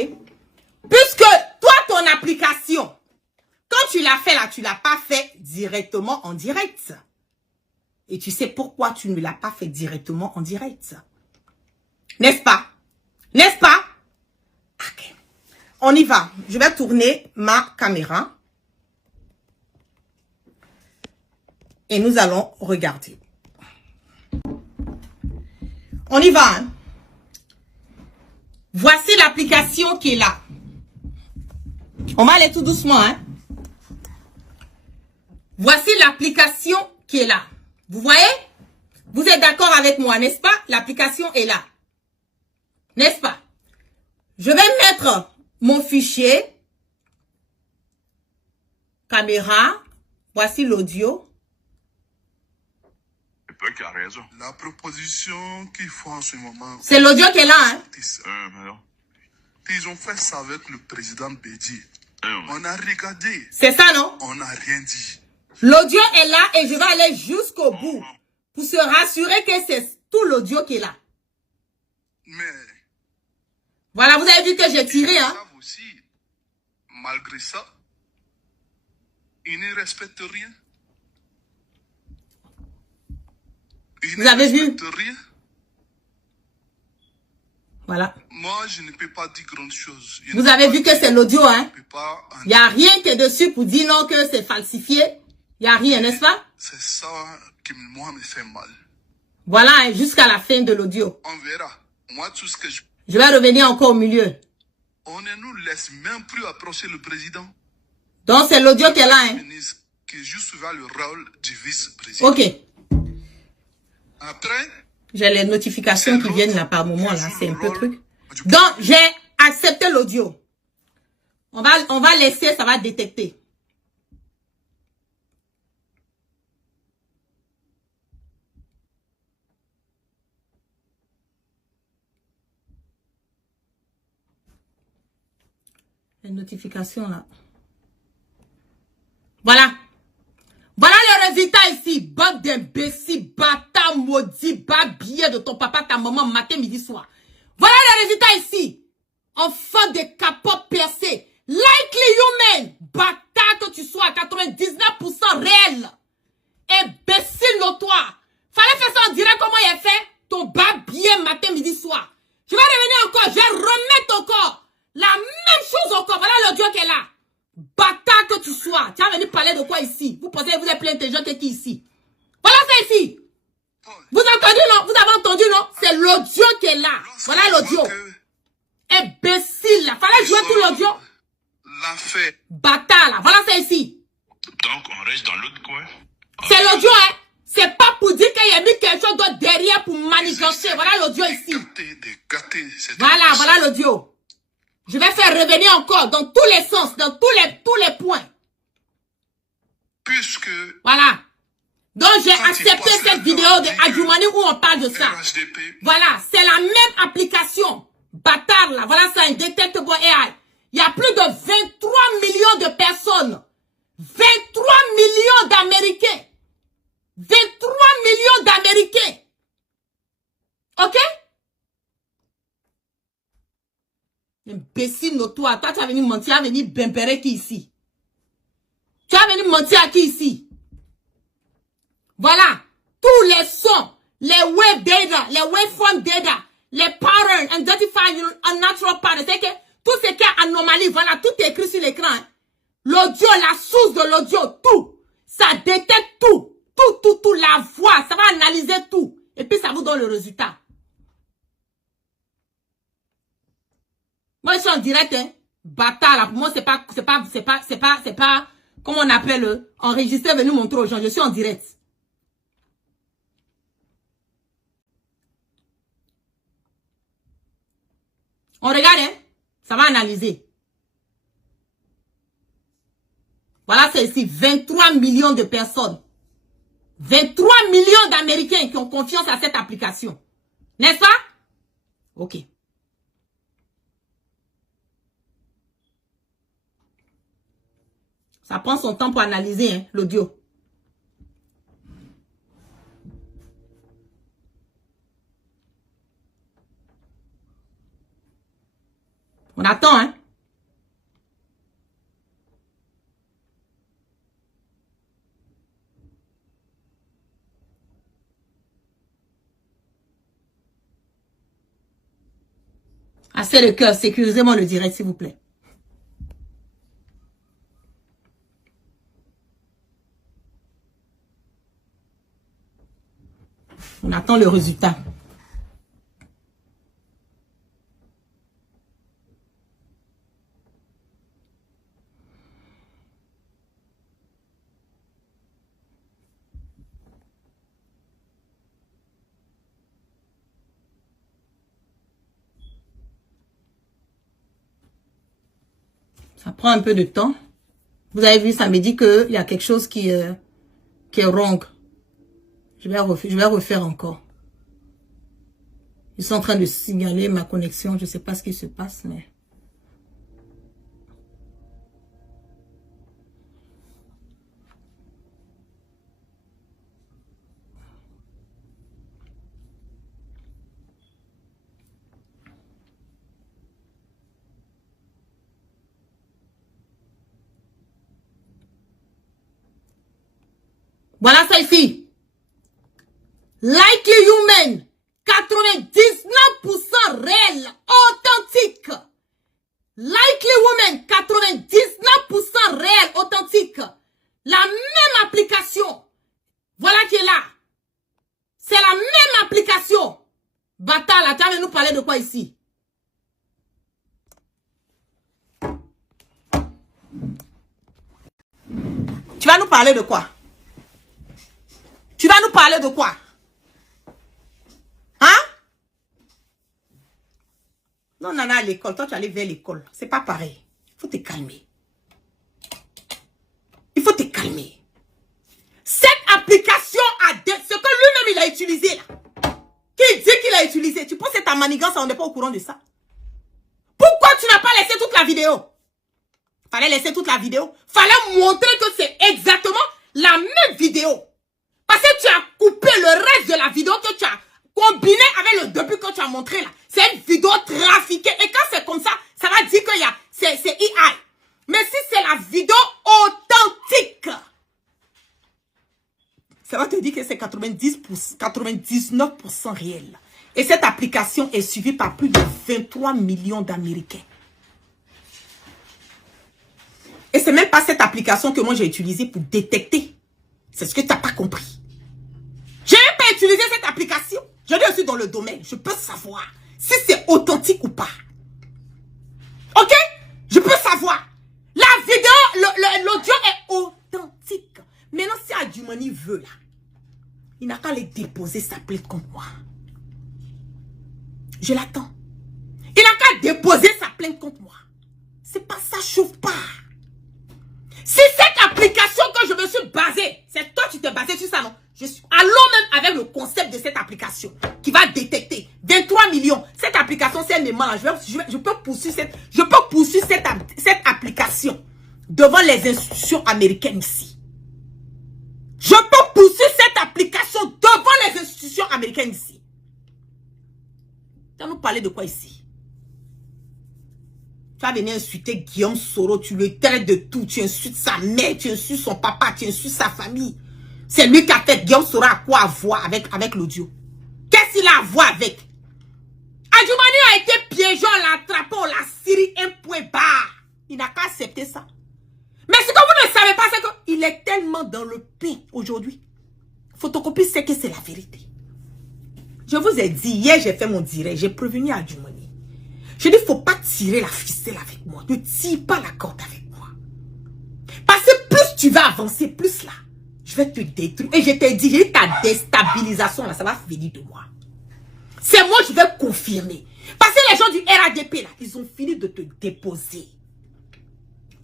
Puisque toi, ton application, quand tu l'as fait là, tu ne l'as pas fait directement en direct. Et tu sais pourquoi tu ne l'as pas fait directement en direct. N'est-ce pas? N'est-ce pas? Ok. On y va. Je vais tourner ma caméra. Et nous allons regarder. On y va. Hein? Voici l'application qui est là. On va aller tout doucement. Hein? Voici l'application qui est là. Vous voyez? Vous êtes d'accord avec moi, n'est-ce pas? L'application est là. N'est-ce pas? Je vais mettre mon fichier. Caméra. Voici l'audio. Qui a raison. La proposition qu'ils font en ce moment. C'est l'audio qui est là. Hein? Ils ont fait ça avec le président Bédi. On a regardé. C'est ça, non? On n'a rien dit. L'audio est là et je vais aller jusqu'au bout pour se rassurer que c'est tout l'audio qui est là. Mais. Voilà, vous avez vu que j'ai tiré, hein? Aussi, malgré ça, ils ne respectent rien. Vous avez vu? Rien. Voilà. Moi, je ne peux pas dire grande chose. Vous avez vu que c'est l'audio, hein? Il n'y a rien qui est dessus pour dire non que c'est falsifié. Il n'y a rien, n'est-ce pas? C'est ça qui, moi, me fait mal. Voilà, hein, jusqu'à la fin de l'audio. On verra. Moi, tout ce que je vais revenir encore au milieu. On ne nous laisse même plus approcher le président. Donc, c'est l'audio qui est là, hein? Qui joue souvent le rôle du vice-président. Ok. Après, j'ai les notifications qui viennent là par moment, là. C'est un peu truc. Donc, j'ai accepté l'audio. On va laisser, ça va détecter. Les notifications là. Voilà. Voilà le résultat ici. Bande d'imbéciles, bâtard, maudit, babier de ton papa, ta maman, matin, midi, soir. Voilà le résultat ici. Enfant de capotes percées. Likely human. Bâtard que tu sois, 99% réel. Imbécile notoire. Fallait faire ça en direct comment il est fait. Ton babier, matin, midi, soir. Je vais revenir encore. Je vais remettre encore. La même chose encore. Voilà l'audio qui est là. Bâtard que tu sois. Tu as venu parler de quoi ici? Vous pensez que vous êtes plus intelligent que qui ici? Voilà ça ici. Vous avez entendu, non? Vous avez entendu, non? C'est l'audio qui est là. Voilà l'audio. Imbécile, là. Fallait jouer tout l'audio. Bâtard, là. Voilà ça ici. Donc, on reste dans l'autre coin. C'est l'audio, hein? C'est pas pour dire qu'il y a mis quelque chose d'autre derrière pour manigancer. Voilà l'audio ici. Voilà l'audio. Je vais faire revenir encore dans tous les sens, dans tous les points. Puisque... Voilà. Donc, j'ai accepté cette vidéo de Adjoumani où on parle de ça. RHDP. Voilà. C'est la même application. Bâtard, là. Voilà ça, un Detectable AI. Il y a plus de 23 millions de personnes. 23 millions d'Américains. 23 millions d'Américains. OK? Imbécile notoire. Toi, tu as venu mentir, tu as venu bimperer qui ici? Tu vas venir mentir à qui ici? Voilà. Tous les sons, les web data, les waveform data, les patterns, identify unnatural patterns. C'est que tout ce qui est anomalie, voilà, tout est écrit sur l'écran. Hein. L'audio, la source de l'audio, tout. Ça détecte tout. Tout, la voix. Ça va analyser tout. Et puis, ça vous donne le résultat. Moi, je suis en direct, hein. Bâtard, là. Pour moi, c'est pas, comment on appelle, enregistrer, venir montrer aux gens. Je suis en direct. On regarde, hein. Ça va analyser. Voilà, c'est ici 23 millions de personnes. 23 millions d'Américains qui ont confiance à cette application. N'est-ce pas? Ok. Ça prend son temps pour analyser hein, l'audio. On attend, hein? Assez de cœur, sécurisez-moi le direct, s'il vous plaît. On attend le résultat. Ça prend un peu de temps. Vous avez vu, ça me dit qu'il y a quelque chose qui est wrong. Je vais refaire encore. Ils sont en train de signaler ma connexion. Je ne sais pas ce qui se passe, mais... Voilà ça ici. Likely Human, 99% réel, authentique. Likely Woman, 99% réel, authentique. La même application. Voilà qui est là. C'est la même application. Bata, là, tu vas nous parler de quoi ici? Tu vas nous parler de quoi? Tu vas nous parler de quoi? Hein? Non, Nana, à l'école. Toi, tu allais vers l'école. C'est pas pareil. Il faut te calmer. Il faut te calmer. Cette application a ce que lui-même il a utilisé là. Qui dit qu'il a utilisé? Tu penses que c'est ta manigance, on n'est pas au courant de ça? Pourquoi tu n'as pas laissé toute la vidéo? Fallait laisser toute la vidéo. Fallait montrer que c'est exactement la même vidéo. Parce que tu as coupé le reste de la vidéo que tu as combiné avec le début que tu as montré là. C'est une vidéo trafiquée. Et quand c'est comme ça, ça va dire qu'il y a, c'est AI. Mais si c'est la vidéo authentique, ça va te dire que c'est 99% réel. Et cette application est suivie par plus de 23 millions d'Américains. Et c'est même pas cette application que moi j'ai utilisée pour détecter. C'est ce que tu n'as pas compris. Je n'ai pas utilisé cette application. Je suis dans le domaine. Je peux savoir si c'est authentique ou pas. Ok? Je peux savoir. La vidéo, l'audio est authentique. Maintenant, si Adjumani veut là, il n'a qu'à aller déposer sa plainte contre moi. Je l'attends. Il n'a qu'à déposer sa plainte contre moi. C'est pas ça, chauffe pas. Si cette application que je me suis basée, c'est toi qui t'es basé sur ça, non? Allons même avec le concept de cette application qui va détecter 23 millions. Cette application, c'est un aimant là. Je peux poursuivre cette application devant les institutions américaines ici. Je peux poursuivre cette application devant les institutions américaines ici. Tu vas nous parler de quoi ici? Tu vas venir insulter Guillaume Soro, tu le traites de tout, tu insultes sa mère, tu insultes son papa, tu insultes sa famille. C'est lui qui a fait. Guillaume Soro a quoi à voir avec l'audio? Qu'est-ce qu'il a à voir avec? Adjumani a été piégé, on l'a attrapé, on l'a scellé, un point barre. Il n'a qu'à accepter ça. Mais ce que vous ne savez pas, c'est qu'il est tellement dans le pain aujourd'hui. Photocopie sait que c'est la vérité. Je vous ai dit, hier j'ai fait mon direct, j'ai prévenu Adjumani. Je dis, il ne faut pas tirer la ficelle avec moi. Ne tire pas la corde avec moi. Parce que plus tu vas avancer, plus là, je vais te détruire. Et je t'ai dit, ta déstabilisation là, ça va venir de moi. C'est moi, je vais confirmer. Parce que les gens du RADP là, ils ont fini de te déposer.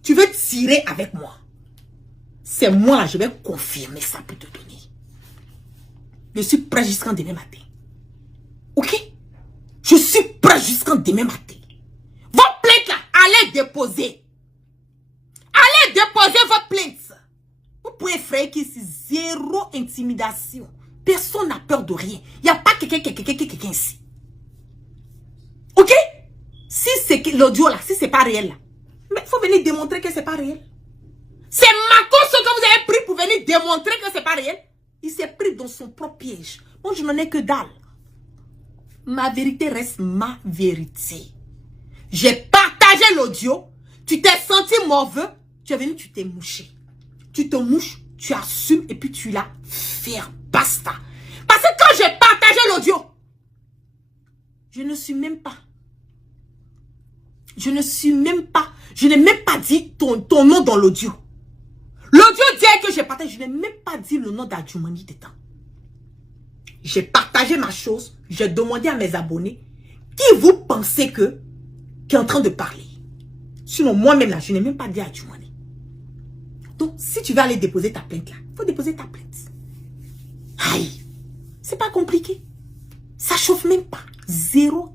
Tu veux tirer avec moi. C'est moi là, je vais confirmer ça pour te donner. Je suis prêt jusqu'en demain matin. Ok? Je suis prêt jusqu'en demain matin. Vos plaintes là, allez déposer. Allez déposer vos plaintes. Vous pouvez effrayer qu'ici, zéro intimidation. Personne n'a peur de rien. Il n'y a pas quelqu'un ici. Ok? Si c'est l'audio là, si c'est pas réel là. Mais il faut venir démontrer que c'est pas réel. C'est Mako ce que vous avez pris pour venir démontrer que c'est pas réel. Il s'est pris dans son propre piège. Moi, je n'en ai que dalle. Ma vérité reste ma vérité. J'ai partagé l'audio. Tu t'es senti mauvais. Tu es venu, tu t'es mouché. Tu te mouches, tu assumes et puis tu l'as fait. Basta. Parce que quand j'ai partagé l'audio, je ne suis même pas. Je n'ai même pas dit ton nom dans l'audio. L'audio dit que j'ai partagé. Je n'ai même pas dit le nom d'Adjumani dedans. J'ai partagé ma chose. J'ai demandé à mes abonnés qui vous pensez qui est en train de parler. Sinon, moi-même là, je n'ai même pas dit à Adjumani. Donc, si tu veux aller déposer ta plainte là, il faut déposer ta plainte. Aïe, c'est pas compliqué. Ça chauffe même pas. Zéro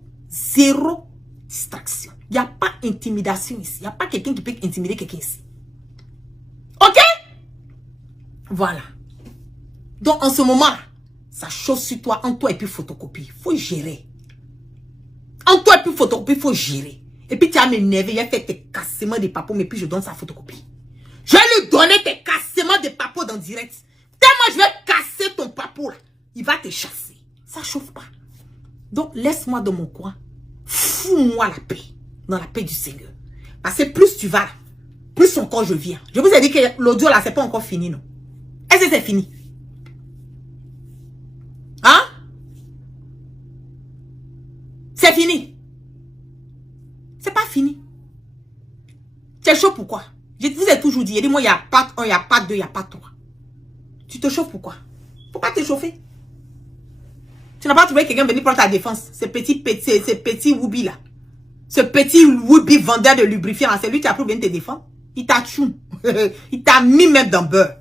distraction. Il n'y a pas d'intimidation ici. Il n'y a pas quelqu'un qui peut intimider quelqu'un ici. Ok? Voilà. Donc, en ce moment-là, ça chauffe sur toi, en toi et puis photocopie. Il faut gérer. En toi et puis photocopie, il faut gérer. Et puis tu vas m'énerver, il a fait tes cassements de papos, mais puis je donne sa photocopie. Je vais lui donner tes cassements de papos dans direct. Tellement je vais casser ton papo là, il va te chasser. Ça chauffe pas. Donc laisse-moi dans mon coin. Fous-moi la paix. Dans la paix du Seigneur. Parce que plus tu vas là, plus encore je viens. Je vous ai dit que l'audio là, c'est pas encore fini, non? Est-ce que c'est fini? Hein? C'est fini. C'est pas fini. C'est chaud pourquoi? Je vous ai toujours dit, dis-moi, il n'y a pas 1, il n'y a pas 2, il n'y a pas 3. Tu te chauffes pourquoi? Faut pas te chauffer. Tu n'as pas trouvé quelqu'un venir prendre ta défense. Ce petit Woubi là. Ce petit Woubi vendeur de lubrifiant là, c'est lui qui a pu venir te défendre. Il t'a tchou. Il t'a mis même dans le beurre.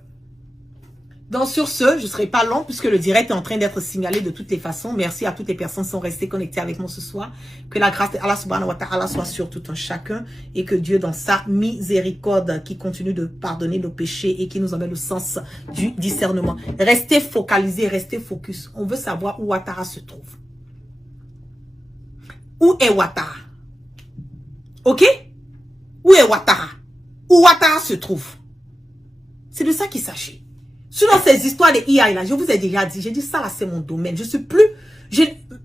Donc sur ce, je ne serai pas long puisque le direct est en train d'être signalé de toutes les façons. Merci à toutes les personnes qui sont restées connectées avec moi ce soir. Que la grâce de Allah subhanahu wa ta'ala soit sur tout un chacun et que Dieu dans sa miséricorde qui continue de pardonner nos péchés et qui nous emmène le sens du discernement. Restez focalisés, restez focus. On veut savoir où Ouattara se trouve. Où est Ouattara? Ok? Où est Ouattara? Où Ouattara se trouve? C'est de ça qu'il s'agit. Selon ces histoires de IA là, je vous ai déjà dit, j'ai dit ça là c'est mon domaine. Je suis plus,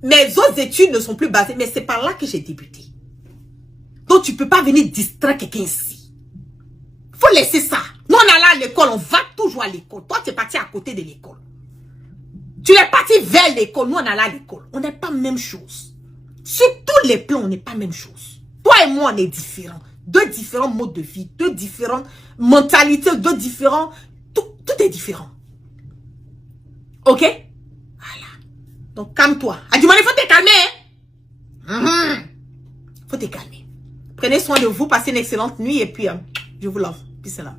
mes autres études ne sont plus basées, mais c'est par là que j'ai débuté. Donc tu peux pas venir distraire quelqu'un ici. Faut laisser ça. Nous on allait à l'école, on va toujours à l'école. Toi tu es parti à côté de l'école. Tu es parti vers l'école, nous on allait à l'école. On n'est pas même chose. Sur tous les plans, on n'est pas même chose. Toi et moi on est différents. Deux différents modes de vie, deux différentes mentalités, deux différents... Tout est différent. Ok? Voilà. Donc, calme-toi. Adjumani, il faut te calmer. Faut te calmer. Prenez soin de vous. Passez une excellente nuit. Et puis, je vous love. Peace and love.